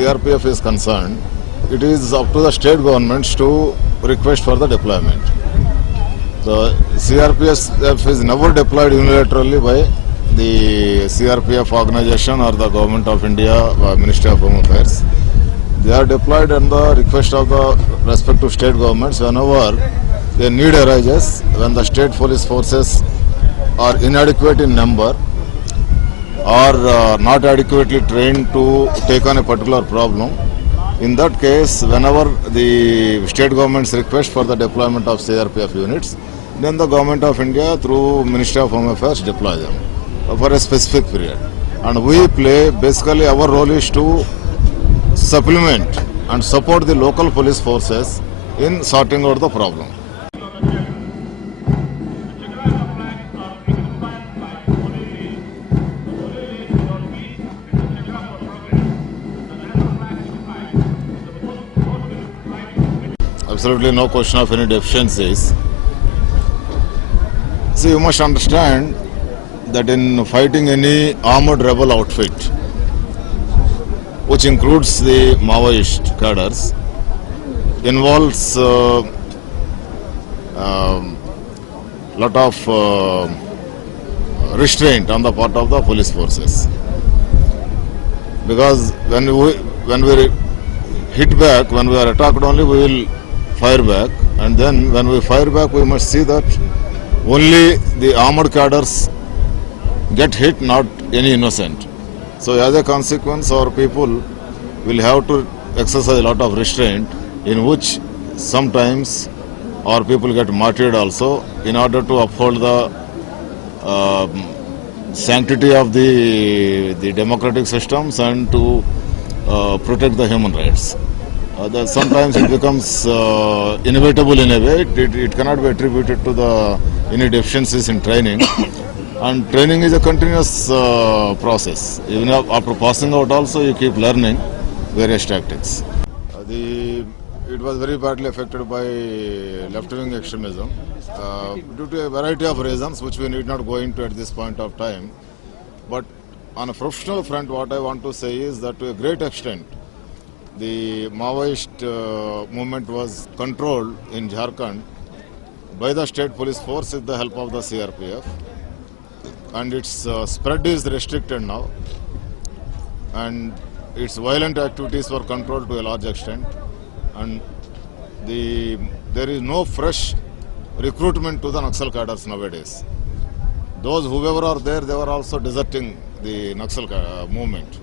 CRPF is concerned, it is up to the state governments to request for the deployment. The CRPF is never deployed unilaterally by the CRPF organization or the Government of India or Ministry of Home Affairs. They are deployed on the request of the respective state governments whenever the need arises, when the state police forces are inadequate in number or not adequately trained to take on a particular problem. In that case, whenever the state governments request for the deployment of CRPF units, then the Government of India through Ministry of Home Affairs deploy them for a specific period. And we play, basically our role is to supplement and support the local police forces in sorting out the problem. Absolutely no question of any deficiencies. See, you must understand that in fighting any armored rebel outfit, which includes the Maoist cadres, involves lot of restraint on the part of the police forces. Because when we hit back, when we are attacked only, we will fire back, and then when we fire back, we must see that only the armored cadres get hit, not any innocent. So as a consequence, our people will have to exercise a lot of restraint, in which sometimes our people get martyred also, in order to uphold the sanctity of the democratic systems and to protect the human rights. Sometimes it becomes inevitable in a way. It cannot be attributed to any deficiencies in training. And training is a continuous process. Even after passing out also, you keep learning various tactics. It was very badly affected by left-wing extremism due to a variety of reasons which we need not go into at this point of time. But on a professional front, what I want to say is that to a great extent, the Maoist movement was controlled in Jharkhand by the state police force with the help of the CRPF, and its spread is restricted now, and its violent activities were controlled to a large extent, and there is no fresh recruitment to the Naxal cadres nowadays. Those whoever are there, they were also deserting the Naxal movement.